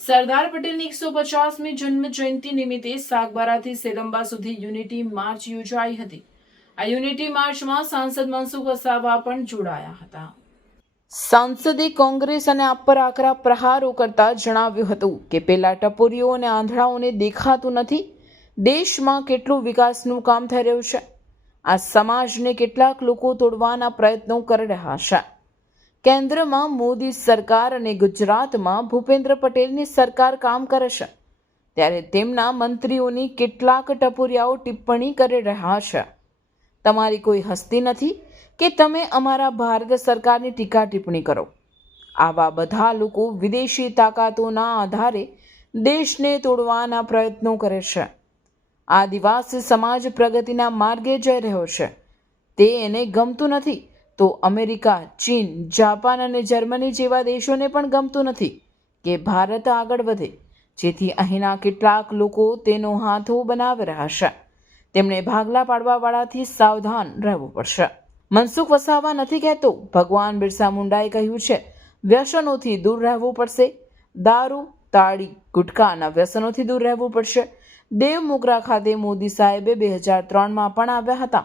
સરદાર પટેલની 150મી જન્મ જયંતિ નિમિત્તે સાગબારાથી સેલંબા સુધી યુનિટી માર્ચ યોજાઈ હતી। આ યુનિટી માર્ચમાં સાંસદ મનસુખ વસાવા પણ જોડાયા હતા। સાંસદે કોંગ્રેસ અને આપ પર આકરા પ્રહારો કરતા જણાવ્યું હતું કે પેલા ટપોરીઓ અને આંધળાઓને દેખાતું નથી દેશમાં કેટલું વિકાસનું કામ થઈ રહ્યું છે। આ સમાજને કેટલાક લોકો તોડવાના પ્રયત્નો કરી રહ્યા છે। કેન્દ્રમાં મોદી સરકાર અને ગુજરાતમાં ભૂપેન્દ્ર પટેલની સરકાર કામ કરે છે ત્યારે તેમના મંત્રીઓની કેટલાક ટપોરિયાઓ ટિપ્પણી કરી રહ્યા છે। તમારી કોઈ હસ્તી નથી કે તમે અમારા ભારત સરકારની ટીકા ટિપ્પણી કરો। આવા બધા લોકો વિદેશી તાકાતોના આધારે દેશને તોડવાના પ્રયત્નો કરે છે। આદિવાસી સમાજ પ્રગતિના માર્ગે જઈ રહ્યો છે તે એને ગમતું નથી તો અમેરિકા, ચીન, જાપાન અને જર્મની જેવા દેશોને પણ ગમતું નથી કે ભારત આગળ વધે, જેથી અહીંના કેટલાક લોકો તેનો હાથો બનાવી રહ્યા છે। તેમણે ભાગલા પાડવાવાળાથી સાવધાન રહેવું પડશે। મનસુખ વસાવા નથી કહેતો, ભગવાન બિરસા મુંડાએ કહ્યું છે વ્યસનોથી દૂર રહેવું પડશે। દારૂ, તાળી, ગુટખાના વ્યસનોથી દૂર રહેવું પડશે। દેવમોગરા ખાતે મોદી સાહેબે 2003માં પણ આવ્યા હતા।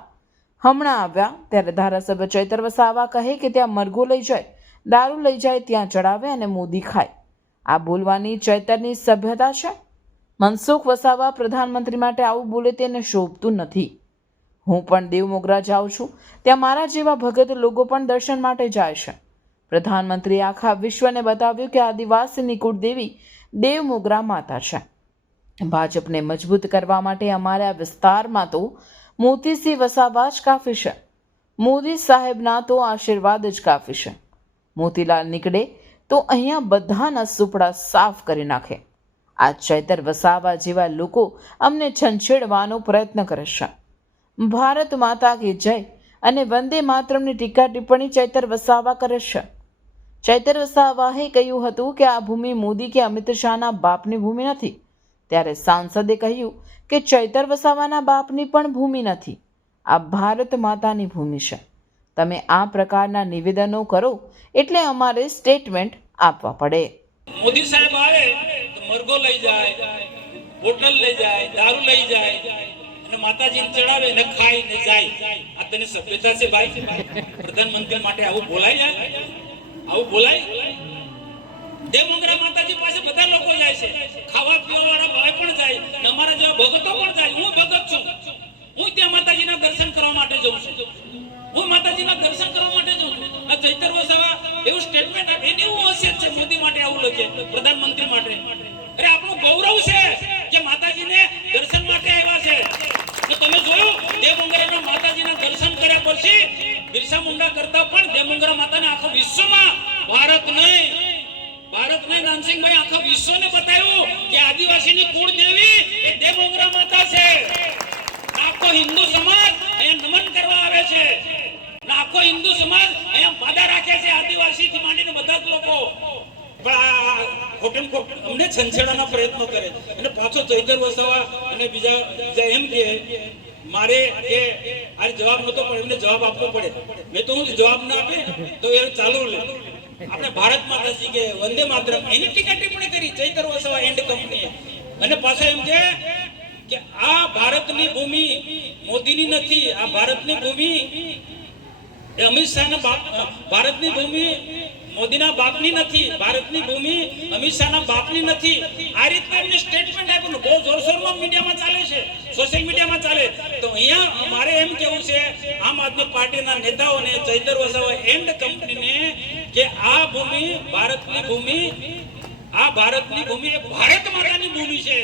હમણાં આવ્યા ત્યારે ધારાસભ્ય ચૈતર વસાવા કહે કે ત્યાં મરઘો લઈ જાય, દારૂ લઈ જાય, ત્યાં ચડાવે અને મોદી ખાય। આ બોલવાની ચૈતરની સભ્યતા છે? મનસુખ વસાવા પ્રધાનમંત્રી માટે આવું બોલે તેને શોભતું નથી। હું પણ દેવમોગરા જાઉં છું, ત્યાં મારા જેવા ભગત લોકો પણ દર્શન માટે જાય છે। પ્રધાનમંત્રીએ આખા વિશ્વને બતાવ્યું કે આદિવાસીની કુળદેવી દેવમોગરા માતા છે। ભાજપને મજબૂત કરવા માટે અમારા વિસ્તારમાં તો મોતીસિંહ વસાવા જ કાફી છે। મોદી સાહેબના તો આશીર્વાદ જ કાફી છે। મોતીલાલ નીકળે તો અહીંયા બધાના સુપડા સાફ કરી નાખે। આ ચૈતર વસાવા જેવા લોકો અમને છંછેડવાનો પ્રયત્ન કરે છે। ભારત માતા કી જય અને વંદે માતરમની ટીકા ટિપ્પણી ચૈતર વસાવા કરે છે। ચૈતર વસાવાએ કહ્યું હતું કે આ ભૂમિ મોદી કે અમિત શાહના બાપની ભૂમિ નથી, ત્યારે સાંસદે કહ્યું કે ચૈતર વસાવાના બાપની પણ ભૂમિ નથી, આ ભારત માતાની ભૂમિ છે। તમે આ પ્રકારના નિવેદનો કરો એટલે અમારે સ્ટેટમેન્ટ આપવા પડે। મોદી સાહેબ આવે તો મરઘો લઈ જાય, હોટલ લઈ જાય, દારૂ લઈ જાય અને માતાજીને ચડાવે ને ખાઈ ને જાય। આ તને સભ્યતા છે ભાઈ? પ્રધાનમંત્રી માટે આવું બોલાય? આવું બોલાય? દેવમોગરા માતાજી પાસે બધા લોકો જાય છે, ખાવા પીવા વાળા ભાઈ પણ જાય ને અમારા જેવા ભગતો પણ જાય। હું ભગત છું, હું ત્યાં માતાજીના દર્શન કરવા માટે જઉં છું। હું માતાજીના દર્શન કરવા માટે જઉં છું। આ ચૈતર વસાવા એવું સ્ટેટમેન્ટ આપે, એની એવું હસિયત છે મોદી માટે આવું લખે, પ્રધાનમંત્રી માટે? અરે આપણું ગૌરવ છે કે માતાજીને દર્શન માટે આવ્યા છે। તમે જોયું દેવમોગરાના માતાજીના દર્શન કર્યા પછી બિરસા મુંડા કરતા પણ દેવમોગરા માતાને આખા વિશ્વમાં ભારત નહીં નાનસિંહભાઈ આખા વિશ્વને બતાવ્યું કે આદિવાસીની કુળદેવી એ દેવમોગરા માતા છે। આખો હિન્દુ સમાજ અહીંયા નમન કરવા આવે છે, આખો હિન્દુ સમાજ અહીંયા વાદા રાખે છે આદિવાસીથી માંડીને બધા જ લોકો। પણ અમને છંછેડાના પ્રયત્નો કરે અને પાછો ચૈતર વસાવા અને બીજા એમ કે મારે કે આ જવાબ નતો પણ એમને જવાબ આપવો પડે। મેં તો હું જવાબ ના આપે તો એ ચાલુ લે। આપણે ભારત માતાજી કે વંદે માતરમ એની ટીકા ટિપ્પણી કરી ચૈતર વસાવા એન્ડ કંપનીએ અને પાછા એમ કે આ ભારતની ભૂમિ મોદીની નથી, આ ભારતની ભૂમિ એ અમિત શાહના બાપ, ભારતની ભૂમિ મોદીના બાપની નથી, ભારતની ભૂમિ અમિત શાહના બાપની નથી। આ રીતના એમને સ્ટેટમેન્ટ આપ્યું, બહુ જોરશોરમાં મીડિયામાં ચાલે છે, સોશિયલ મીડિયામાં ચાલે। તો અહીંયા મારે એમ કેવું છે આમ આદમી પાર્ટીના નેતાઓને, ચૈતર વસાવા એન્ડ કંપનીને કે આ ભૂમિ ભારતની ભૂમિ, આ ભારતની ભૂમિ એ ભારત માતાની ભૂમિ છે।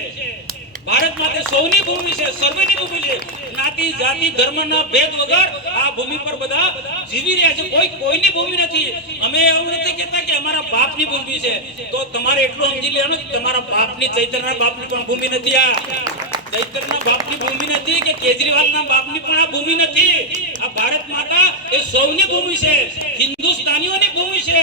ભારત માતા સૌની ભૂમિ છે, સર્વની ભૂમિ છે। જ્ઞાતિ, જાતિ, ધર્મના ભેદ વગર આ ભૂમિ પર બધા જીવી રહ્યા છે, કોઈની ભૂમિ નથી। અમે એવું નથી કહેતા કે અમારા બાપની ભૂમિ છે, તો તમારે એટલું સમજી લેવાનું કે તમારા બાપની, ચૈતરના બાપની પણ ભૂમિ નથી। આ ચૈતરના બાપની ભૂમિ નથી કે કેજરીવાલના બાપની પણ આ ભૂમિ નથી। આ ભારત માતા એ સૌની ભૂમિ છે, હિન્દુસ્તાનીઓની ભૂમિ છે।